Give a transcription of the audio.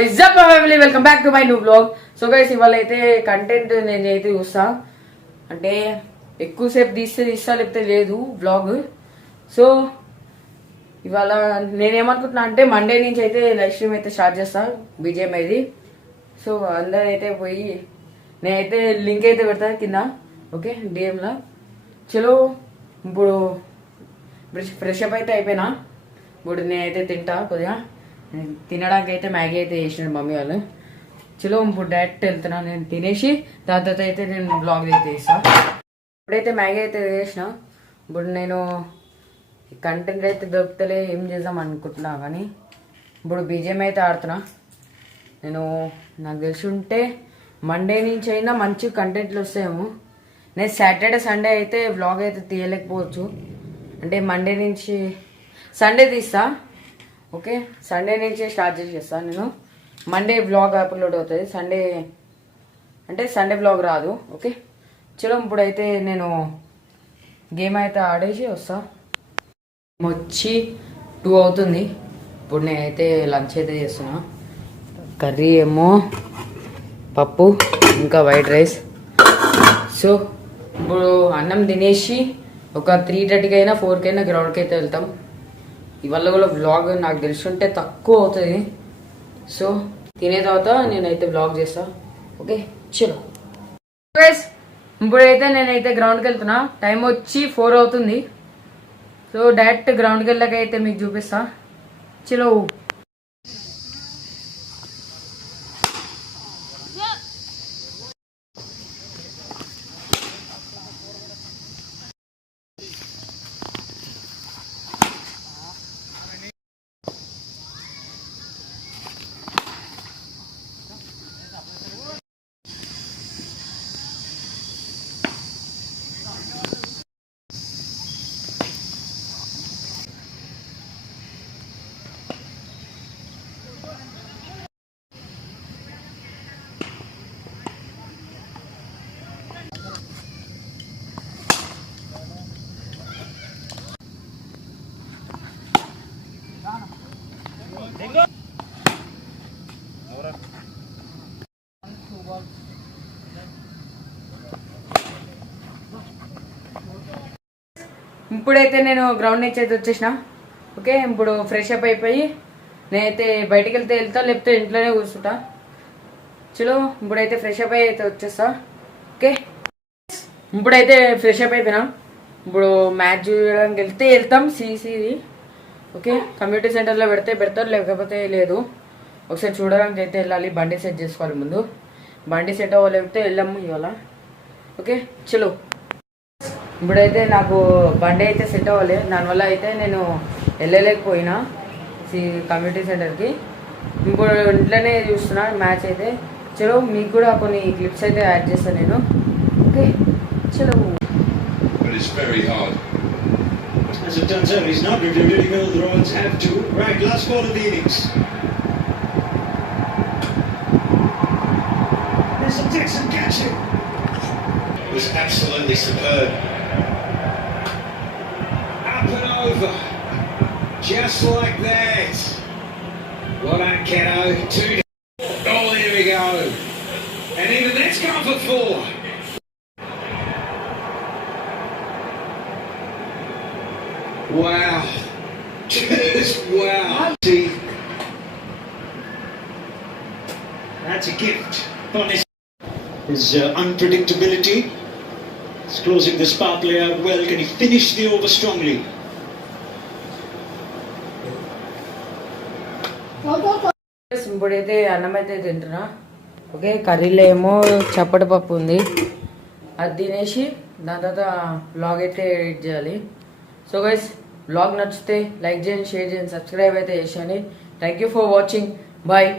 Family welcome back to my new blog. So guys ఇవాళ అయితే content నేనైతే చూస్తా, అంటే ఎక్కువసేపు తీస్తా లేకపోతే లేదు బ్లాగ్. సో ఇవాళ నేనేమనుకుంటున్నా అంటే మండే నుంచి అయితే లైవ్ స్ట్రీమ్ అయితే స్టార్ట్ చేస్తా బీజేఎం ఇది. సో అందరూ అయితే పోయి నేనైతే లింక్ అయితే పెడతా కింద, ఓకే డిఎంలో. చలో ఇప్పుడు ఫ్రెష్ అప్ అయితే అయిపోయినా, ఇప్పుడు నేనైతే తింటా కొద్దిగా. తినడానికి అయితే మ్యాగీ అయితే చేసినాడు మమ్మీ వాళ్ళు. చలో ఇప్పుడు డైరెక్ట్ వెళ్తున్నా, నేను తినేసి దాని తర్వాత అయితే నేను బ్లాగ్ అయితే చేస్తాను. ఇప్పుడైతే మ్యాగీ అయితే చేసిన, ఇప్పుడు నేను కంటెంట్ అయితే దొరుకుతలే ఏం చేద్దాం అనుకుంటున్నా, కానీ ఇప్పుడు బీజేఎం అయితే ఆడుతున్నా. నేను నాకు తెలిసి ఉంటే మండే నుంచి అయినా మంచి కంటెంట్లు వస్తాయేమో. నేను సాటర్డే సండే అయితే వ్లాగ్ అయితే తీయలేకపోవచ్చు, అంటే మండే నుంచి సండే తీస్తా, ఓకే సండే నుంచి స్టార్ట్ చేసేస్తాను. నేను మండే వ్లాగ్ అప్లోడ్ అవుతుంది, సండే వ్లాగ్ రాదు. ఓకే చలో ఇప్పుడైతే నేను గేమ్ అయితే ఆడేసి వస్తా. వచ్చి 2 అవుతుంది. ఇప్పుడు నేనైతే లంచ్ అయితే చేస్తున్నా. కర్రీ ఏమో పప్పు ఇంకా వైట్ రైస్. సో ఇప్పుడు అన్నం తినేసి ఒక 3:30కి అయినా 4కి అయినా గ్రౌండ్కి అయితే వెళ్తాం. ఇవాళ కూడా వ్లాగ్ నాకు తెలుసుంటే తక్కువ అవుతుంది. సో తినే తర్వాత నేనైతే వ్లాగ్ చేస్తా. ఓకే చలో గైస్, ఇప్పుడైతే నేనైతే గ్రౌండ్కి వెళ్తున్నా. టైం వచ్చి 4 అవుతుంది. సో డైరెక్ట్ గ్రౌండ్కి వెళ్ళాక అయితే మీకు చూపిస్తా. చలో ఇప్పుడైతే నేను గ్రౌండ్ నుంచి అయితే వచ్చేసిన. ఓకే ఇప్పుడు ఫ్రెష్ అప్ అయిపోయి నేనైతే బయటికి వెళ్తా లేకపోతే ఇంట్లోనే కూర్చుంటా. చలో ఇప్పుడైతే ఫ్రెష్ అప్ అయితే వచ్చేస్తా. ఓకే ఇప్పుడైతే ఫ్రెష్ అప్ అయిపోయినా. ఇప్పుడు మ్యాచ్ చూడడానికి వెళ్తాం సిసిది. ఓకే కమ్యూనిటీ సెంటర్లో పెడతారు లేకపోతే లేదు. ఒకసారి చూడడానికి అయితే వెళ్ళాలి, బండి సెట్ చేసుకోవాలి ముందు. బండి సెట్ అవ్వలేకపోతే వెళ్ళాము ఇవాళ. ఓకే చలో ఇప్పుడైతే నాకు బండి అయితే సెట్ అవ్వాలి, దానివల్ల అయితే నేను వెళ్ళలేకపోయినా కమ్యూనిటీ సెంటర్కి. ఇప్పుడు ఇంట్లోనే చూస్తున్నా మ్యాచ్ అయితే. చలో మీకు కూడా కొన్ని క్లిప్స్ అయితే యాడ్ చేస్తాను నేను. ఓకే చలో. As it turns out, he's not really well. The Royals have to. Right, last ball of the innings. There's some Dixon catching. It was absolutely superb. Up and over. Just like that. Well done, Keno. 2. Oh, there we go. And even that's gone for 4. Wow. Just wow. See, that's a gift. His unpredictability is closing this power play out well. Can he finish the over strongly? ఇప్పుడైతే అన్నం అయితే తింటున్నా. Okay కర్రీలో ఏమో చప్పటి పప్పు ఉంది, అది తినేసి దాని తర్వాత బ్లాగ్ అయితే ఎడిట్ చేయాలి. సో గైస్ బ్లాగ్ నచ్చితే లైక్ చేయండి, షేర్ చేయండి, సబ్స్క్రైబ్ అయితే చేయండి. Thank you for watching. Bye.